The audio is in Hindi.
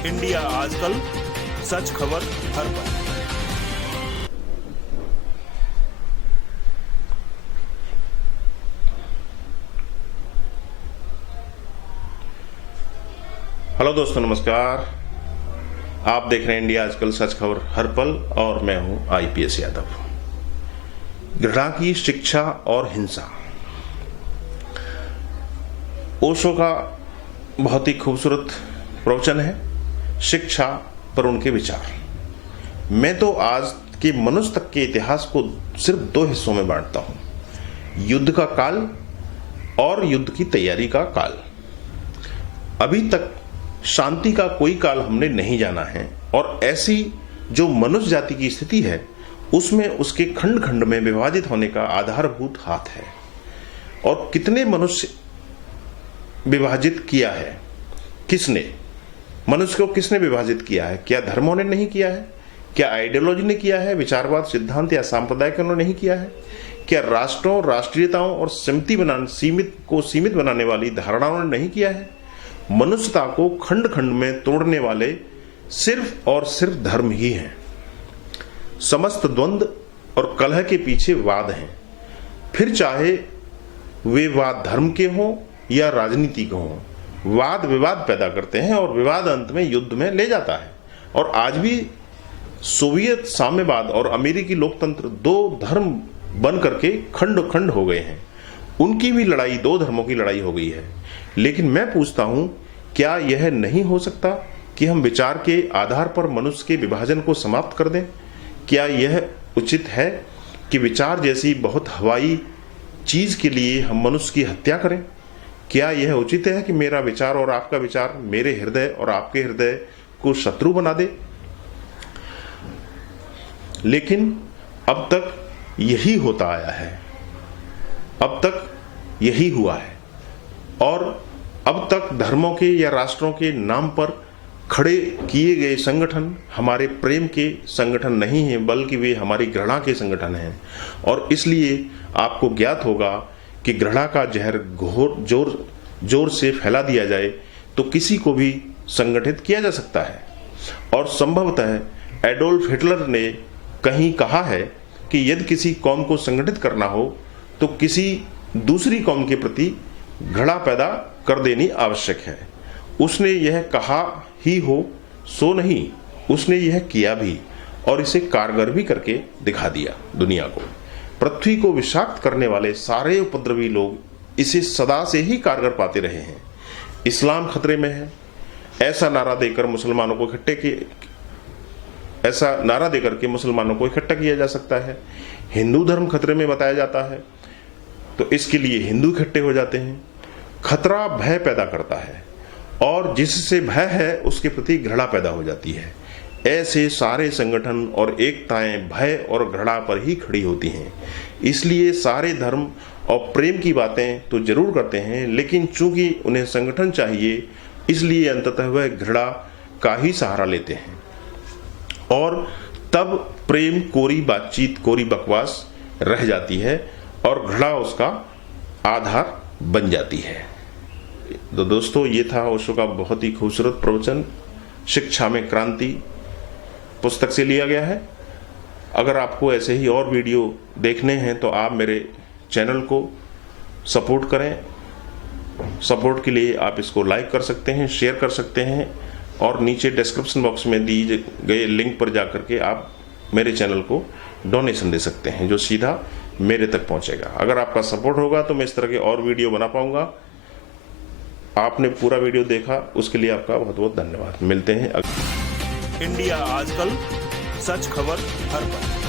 इंडिया आजकल, सच खबर हर पल। हेलो दोस्तों, नमस्कार। आप देख रहे हैं इंडिया आजकल, सच खबर हर पल, और मैं हूं आईपीएस यादव। घृणा की शिक्षा और हिंसा, ओशो का बहुत ही खूबसूरत प्रवचन है, शिक्षा पर उनके विचार। मैं तो आज के मनुष्य तक के इतिहास को सिर्फ दो हिस्सों में बांटता हूं, युद्ध का काल और युद्ध की तैयारी का काल। अभी तक शांति का कोई काल हमने नहीं जाना है, और ऐसी जो मनुष्य जाति की स्थिति है उसमें उसके खंड खंड में विभाजित होने का आधारभूत हाथ है। और कितने मनुष्य विभाजित किया है, किसने मनुष्य को किसने विभाजित किया है? क्या धर्मों ने नहीं किया है? क्या आइडियोलॉजी ने किया है? विचारवाद, सिद्धांत या सांप्रदायिकों ने नहीं किया है? क्या राष्ट्रों, राष्ट्रीयताओं और सीमित बनाने वाली धारणाओं ने नहीं किया है? मनुष्यता को खंड खंड में तोड़ने वाले सिर्फ और सिर्फ धर्म ही हैं। समस्त द्वंद्व और कलह के पीछे वाद हैं, फिर चाहे वे वाद धर्म के हों या राजनीति के हों। वाद विवाद पैदा करते हैं और विवाद अंत में युद्ध में ले जाता है। और आज भी सोवियत साम्यवाद और अमेरिकी लोकतंत्र दो धर्म बन करके खंड खंड हो गए हैं। उनकी भी लड़ाई दो धर्मों की लड़ाई हो गई है। लेकिन मैं पूछता हूं, क्या यह नहीं हो सकता कि हम विचार के आधार पर मनुष्य के विभाजन को समाप्त कर दें? क्या यह उचित है कि विचार जैसी बहुत हवाई चीज के लिए हम मनुष्य की हत्या करें? क्या यह उचित है कि मेरा विचार और आपका विचार मेरे हृदय और आपके हृदय को शत्रु बना दे? लेकिन अब तक यही होता आया है, अब तक यही हुआ है। और अब तक धर्मों के या राष्ट्रों के नाम पर खड़े किए गए संगठन हमारे प्रेम के संगठन नहीं हैं, बल्कि वे हमारी घृणा के संगठन हैं। और इसलिए आपको ज्ञात होगा कि घृणा का जहर जोर से फैला दिया जाए तो किसी को भी संगठित किया जा सकता है। और संभवतः एडोल्फ हिटलर ने कहीं कहा है कि यदि किसी कौम को संगठित करना हो तो किसी दूसरी कौम के प्रति घृणा पैदा कर देनी आवश्यक है। उसने यह कहा ही हो सो नहीं, उसने यह किया भी, और इसे कारगर भी करके दिखा दिया दुनिया को। पृथ्वी को विषाक्त करने वाले सारे उपद्रवी लोग इसे सदा से ही कारगर पाते रहे हैं। इस्लाम खतरे में है, ऐसा नारा देकर मुसलमानों को इकट्ठा किया जा सकता है। हिंदू धर्म खतरे में बताया जाता है तो इसके लिए हिंदू इकट्ठे हो जाते हैं। खतरा भय पैदा करता है, और जिससे भय है उसके प्रति घृणा पैदा हो जाती है। ऐसे सारे संगठन और एकताएं भय और घृणा पर ही खड़ी होती हैं। इसलिए सारे धर्म और प्रेम की बातें तो जरूर करते हैं, लेकिन चूंकि उन्हें संगठन चाहिए इसलिए अंततः वह घृणा का ही सहारा लेते हैं। और तब प्रेम कोरी बातचीत, कोरी बकवास रह जाती है और घृणा उसका आधार बन जाती है। तो दोस्तों, ये था ओशो का बहुत ही खूबसूरत प्रवचन, शिक्षा में क्रांति पुस्तक से लिया गया है। अगर आपको ऐसे ही और वीडियो देखने हैं तो आप मेरे चैनल को सपोर्ट करें। सपोर्ट के लिए आप इसको लाइक कर सकते हैं, शेयर कर सकते हैं, और नीचे डिस्क्रिप्शन बॉक्स में दिए गए लिंक पर जाकर के आप मेरे चैनल को डोनेशन दे सकते हैं, जो सीधा मेरे तक पहुंचेगा। अगर आपका सपोर्ट होगा तो मैं इस तरह के और वीडियो बना पाऊंगा। आपने पूरा वीडियो देखा, उसके लिए आपका बहुत बहुत धन्यवाद। मिलते हैं इंडिया आजकल, सच खबर हर पल।